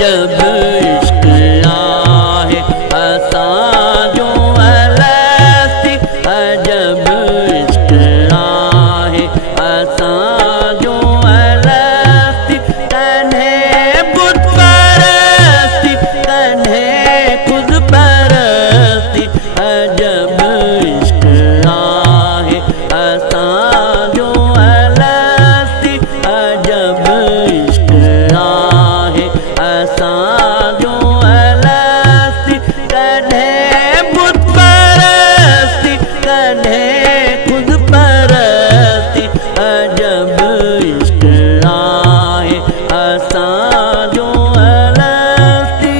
अजब इश्क आहे असां जो अलस्ती, अजब इश्क आहे असां जो अलस्ती। कन्हे बुत परस्ती, कन्हे खुद परस्ती, अजब इश्क आहे असां जो अलस्ती, अजब इश्क आहे असां जो अलस्ती। कन्हे बुत परस्ती, कन्हे खुद परस्ती, अजब इश्क आहे असां जो अलस्ती।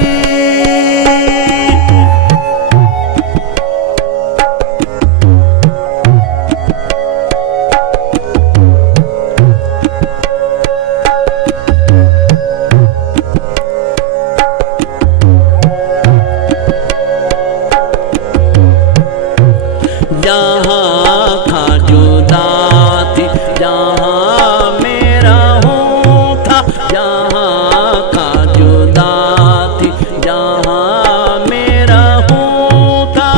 जहाँ खां जुदा थी जहाँ मेरा हूँ था, जहाँ खां जुदा थी जहाँ मेरा हूँ था।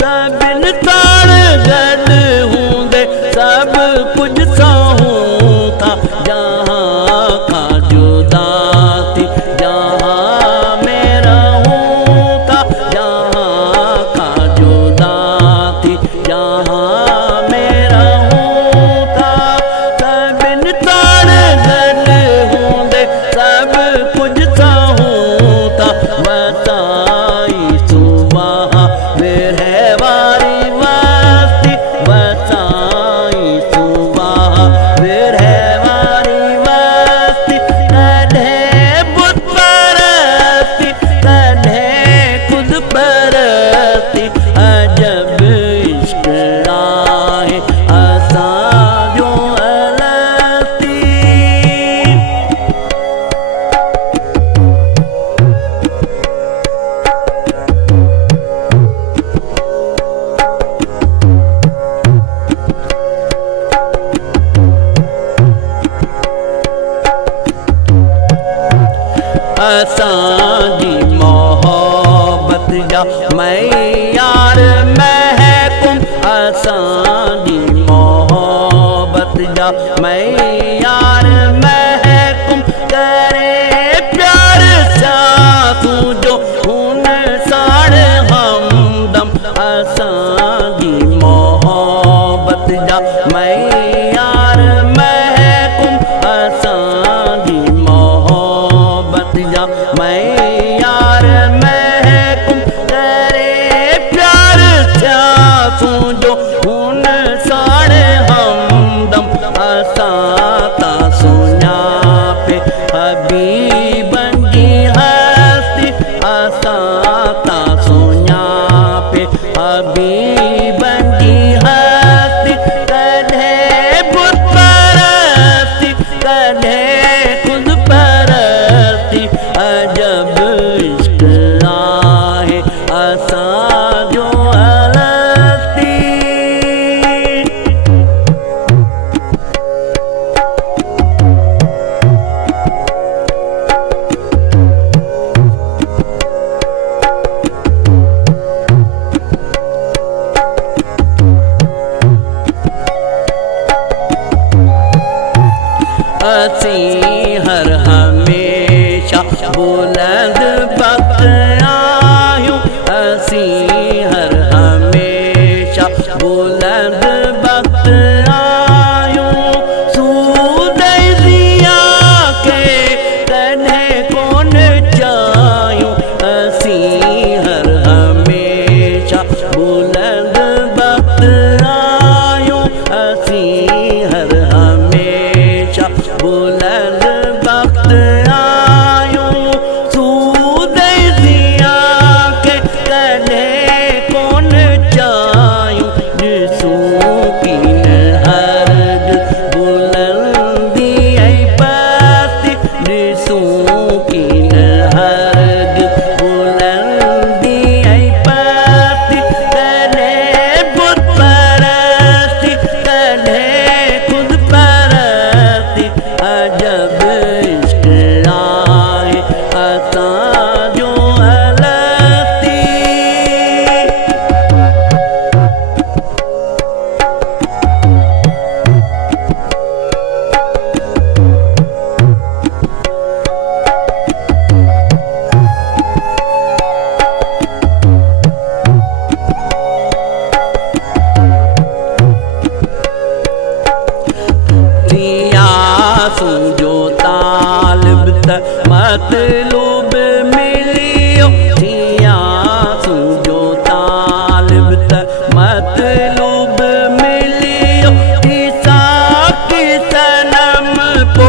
सबिन तार गॾु हूंदे सब कुछ सहूं था, जहाँ खां जुदा थी जहाँ मेरा हूँ था, जहाँ खां जुदा थी जहाँ मेरा हूँ था। सबिन तार गॾु हूंदे सब कुछ सहूं था। वसाई सुबह विरह वारी मस्ती, वसाई सुबह विरह वारी मस्ती। कन्हे बुत परस्ती, कन्हे खुद परस्ती, अजब इश्क आहे असां जो अलस्ती। असां जी मोहब्बत जा मयार महकुम, असां जी मोहब्बत जा मयार महकुम। करे प्यार सां तूं जो हुन साण हमदम, असां जी मोहब्बत जा मयार महकुम, असां जी मोहब्बत जा मयार महकुम। करे प्यार सां तूं जो हुन साण हमदम, असां ता सुञापे हबीबन जी हस्ती, असां ता सुञापे हबीबन जी हस्ती। कन्हे बुत परस्ती, कन्हे खुद परस्ती, अजब इश्क आहे असां जो अलस्ती। असीं हर हमेशा बुलंद बख्त आहियूं, असीं हर हमेशा बुलंद बख्त आहियूं। सूदे ज़िया खे कन्हे कोन चाहियूं, असीं हर हमेशा बुलंद बख्त आहियूं, असीं हर हमेशा बुलंद बख्त आहियूं। सूदे ज़िया खे कन्हे कोन चाहियूं, ॾिसूं मतलूब मिलियो थिया सुजो तालिब त मतलूब मिलियो ईसा की सनम पो